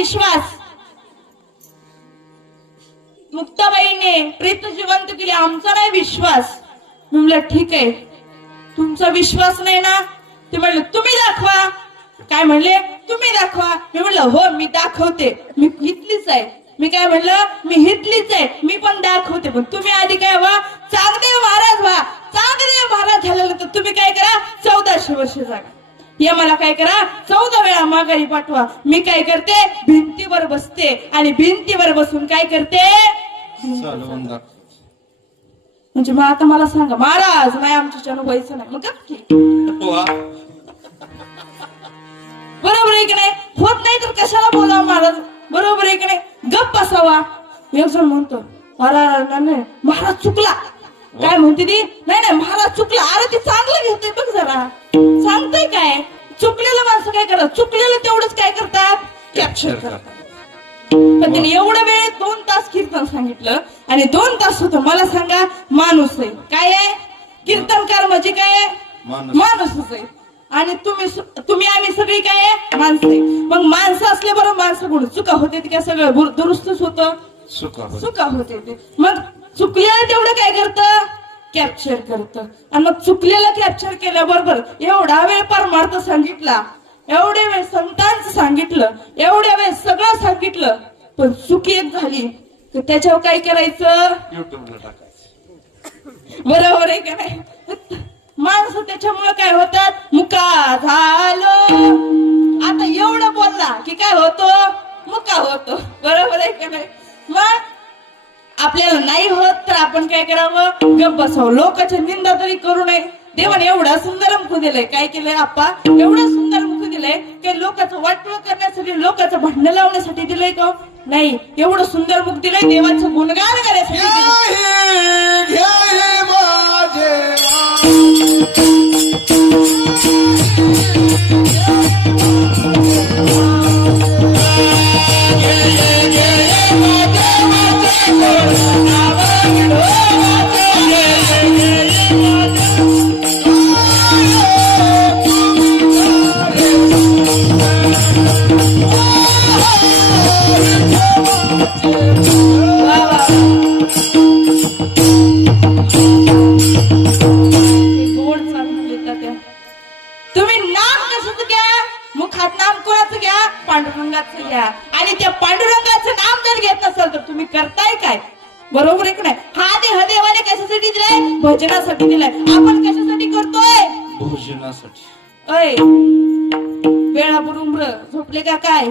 विश्वास मुक्ताबाईने प्रीत जिवंत केली, आमचा नाही विश्वास. मी म्हणलं ठीक आहे, तुमचा विश्वास नाही ना. ते म्हणले तुम्ही दाखवा. काय म्हणले? तुम्ही दाखवा. मी म्हणलं हो मी दाखवते, मी हितलीच आहे. मी काय म्हणलं? मी हितलीच आहे, मी पण दाखवते. पण तुम्ही आधी काय व्हा? चांगदेव महाराज व्हा. चांगदेव महाराज झाल्यानंतर तुम्ही काय करा? 1400 वर्ष जागा. या मला काय करा? 14 वेळा माघारी पाठवा. मी काय करते? भिंतीवर बसते आणि भिंतीवर बसून काय करते? म्हणजे मग आता मला सांगा, महाराज नाही आमच्या व्हायचं नाही. मग बरोबर आहे की नाही? होत नाही तर कशाला बोलावं महाराज? बरोबर आहे की नाही? गप्प बसावा. एक जण म्हणतो महाराज चुकला. काय म्हणते ती? नाही नाही महाराज चुकला. अरे ती चांगलं घेते बघ जरा. सांगतोय काय? चुकलेलं माणसं काय करतात? चुकलेलं तेवढंच काय करतात? कॅप्चर करतात. पण तिने एवढं वेळ 2 तास कीर्तन सांगितलं आणि 2 तास होतं. मला सांगा माणूस आहे काय आहे? कीर्तनकार म्हणजे काय आहे? माणूसच आहे. आणि तुम्ही आम्ही सगळी काय आहे? माणसं आहे. मग माणसं असल्याबरोबर माणसं कुठे चुका होते काय? सगळं दुरुस्तच होतं. चुका होते ते. मग चुकलेलं तेवढं काय करतं? कॅप्चर करतं. आणि मग चुकलेलं कॅप्चर केल्याबरोबर एवढा वेळ परमार्थ सांगितला, एवढे वेळ संतांचं सांगितलं, एवढ्या वेळ सगळं सांगितलं, पण चुकी एक झाली तर त्याच्यावर काय करायचं? युट्यूबला टाकायचं. बरोबर आहे का नाही? माणसं त्याच्यामुळे काय होतात? मुका झालो. आता एवढं बोलला की काय होतो? मुका होतो. बरोबर आहे का नाही? मग आपल्याला नाही होत तर आपण काय करावं? गप्प बसावं. लोकांची निंदा तरी करू नये. देवाने एवढा सुंदर मुख दिलंय. काय केलंय आप्पा? एवढं सुंदर मुख दिलंय की लोकांचं वाटोळ करण्यासाठी, लोकांचं भांडण लावण्यासाठी दिलंय का? नाही. एवढं सुंदर मुख दिलंय देवाचं गुणगान करण्यासाठी. पांडुरंगाचं घ्या. आणि त्या पांडुरंगाचं नाम जर घेत नसेल तर तुम्ही करताय काय? बरोबर आहे की नाही? हा देवाने कशासाठी दिलाय? भजनासाठी दिलाय. आपण कशासाठी करतोय? भोजनासाठी. अय वेळा बुरुंबर झोपले का काय?